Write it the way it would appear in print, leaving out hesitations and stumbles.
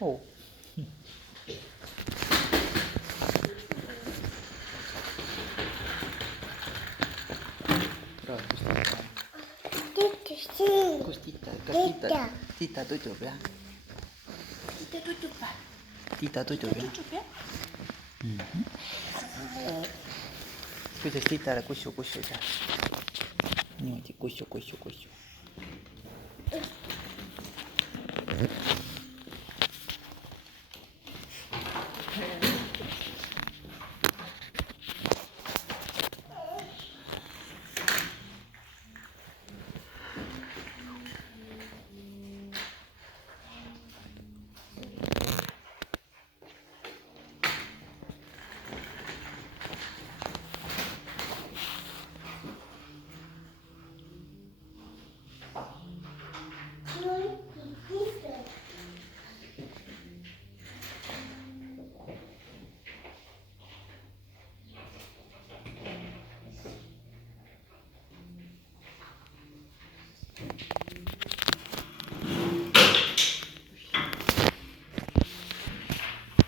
Oh. Kus Tiita? Kas Tiita tutub, jah? Tiita tutub või? Tiita tutub, jah? Tutub, jah? Kuidas Tiitale kussu teha? Niimoodi kussu.